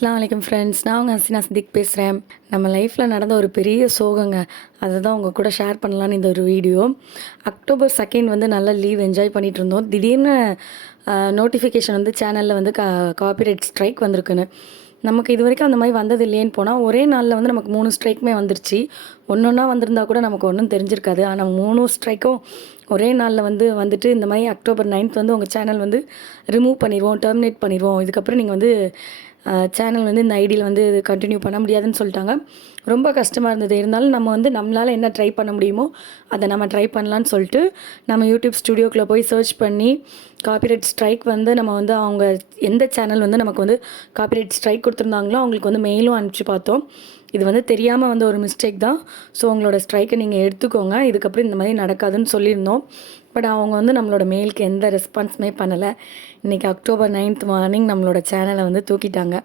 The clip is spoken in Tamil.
அஸ்ஸலாமு அலைக்கும் ஃப்ரெண்ட்ஸ். நான் உங்கள் ஹசீனா சித்திக் பேசுகிறேன். நம்ம லைஃப்பில் நடந்த ஒரு பெரிய சோகங்க. அதை தான் உங்கள் கூட ஷேர் பண்ணலான்னு இந்த ஒரு வீடியோ. அக்டோபர் 2 வந்து நல்லா லீவ் என்ஜாய் பண்ணிகிட்டு இருந்தோம். திடீர்னு நோட்டிஃபிகேஷன் வந்து சேனலில் வந்து காப்பிரைட் ஸ்ட்ரைக் வந்திருக்குன்னு. நமக்கு இது வரைக்கும் அந்த மாதிரி வந்தது இல்லையேன்னு போனால் ஒரே நாளில் வந்து நமக்கு 3 ஸ்ட்ரைக்குமே வந்துருச்சு. ஒன்றா வந்திருந்தா கூட நமக்கு ஒன்றும் தெரிஞ்சிருக்காது. ஆனால் 3 ஸ்ட்ரைக்கும் ஒரே நாளில் வந்துட்டு இந்த மாதிரி அக்டோபர் 9 வந்து உங்கள் சேனல் வந்து ரிமூவ் பண்ணிடுவோம், டெர்மினேட் பண்ணிடுவோம். இதுக்கப்புறம் நீங்கள் வந்து சேனல் வந்து இந்த ஐடியில் வந்து இது கண்டினியூ பண்ண முடியாதுன்னு சொல்லிட்டாங்க. ரொம்ப கஷ்டமாக இருந்தது. இருந்தாலும் நம்ம வந்து நம்மளால் என்ன ட்ரை பண்ண முடியுமோ அதை நம்ம ட்ரை பண்ணலான்னு சொல்லிட்டு நம்ம யூடியூப் ஸ்டுடியோக்குள்ளே போய் சர்ச் பண்ணி காப்பிரைட் ஸ்ட்ரைக் வந்து நம்ம வந்து அவங்க எந்த சேனல் வந்து நமக்கு வந்து காப்பிரைட் ஸ்ட்ரைக் கொடுத்துருந்தாங்களோ அவங்களுக்கு வந்து மெயிலும் அனுப்பிச்சு பார்த்தோம். இது வந்து தெரியாமல் வந்து ஒரு மிஸ்டேக் தான். ஸோ உங்களோட ஸ்ட்ரைக்கை நீங்கள் எடுத்துக்கோங்க, இதுக்கப்புறம் இந்த மாதிரி நடக்காதுன்னு சொல்லியிருந்தோம். பட் அவங்க வந்து நம்மளோட மெயிலுக்கு எந்த ரெஸ்பான்ஸுமே பண்ணலை. இன்றைக்கி அக்டோபர் 9 மார்னிங் நம்மளோட சேனலை வந்து தூக்கிட்டாங்க.